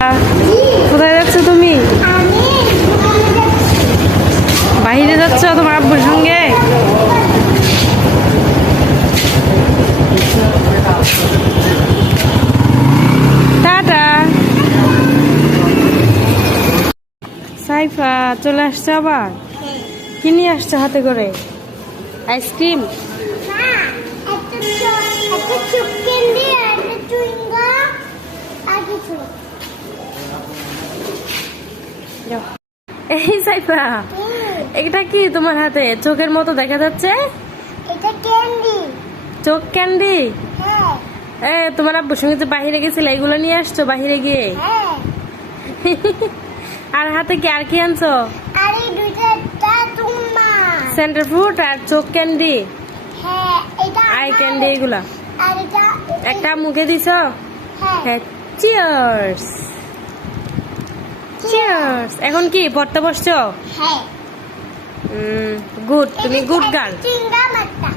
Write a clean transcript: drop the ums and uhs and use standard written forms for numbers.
কোথায় যাচ্ছ তুমি? বাইরে যাচ্ছ তোমার আব্বুর সঙ্গে? টাটা। সাইফা চলে আসছে আবার? কি নিয়ে আসছে হাতে করে? আইসক্রিম? এই সাইফা, এটা কি তোমার হাতে? চোখের মতো দেখা যাচ্ছে। এটা ক্যান্ডি। চোখ ক্যান্ডি? হ্যাঁ। তোমার আব্বুর সঙ্গে যে বাহিরে গেছিলে এগুলো নিয়ে আসছো বাহিরে গিয়ে? হ্যাঁ। আর হাতে কি আর কি আনছো? আর এই দুইটা তোমা সেন্টার ফ্রুট আর চোখ ক্যান্ডি। হ্যাঁ, এটা আই ক্যান্ডি এগুলা। আর এটা একটা মুখে দিছো? হ্যাঁ। চিয়ার্স। চিয়ার্স। এখন কি পড়তে বসছো? হ্যাঁ। গুড, তুমি গুড গার্ল। চিংগাম একটা।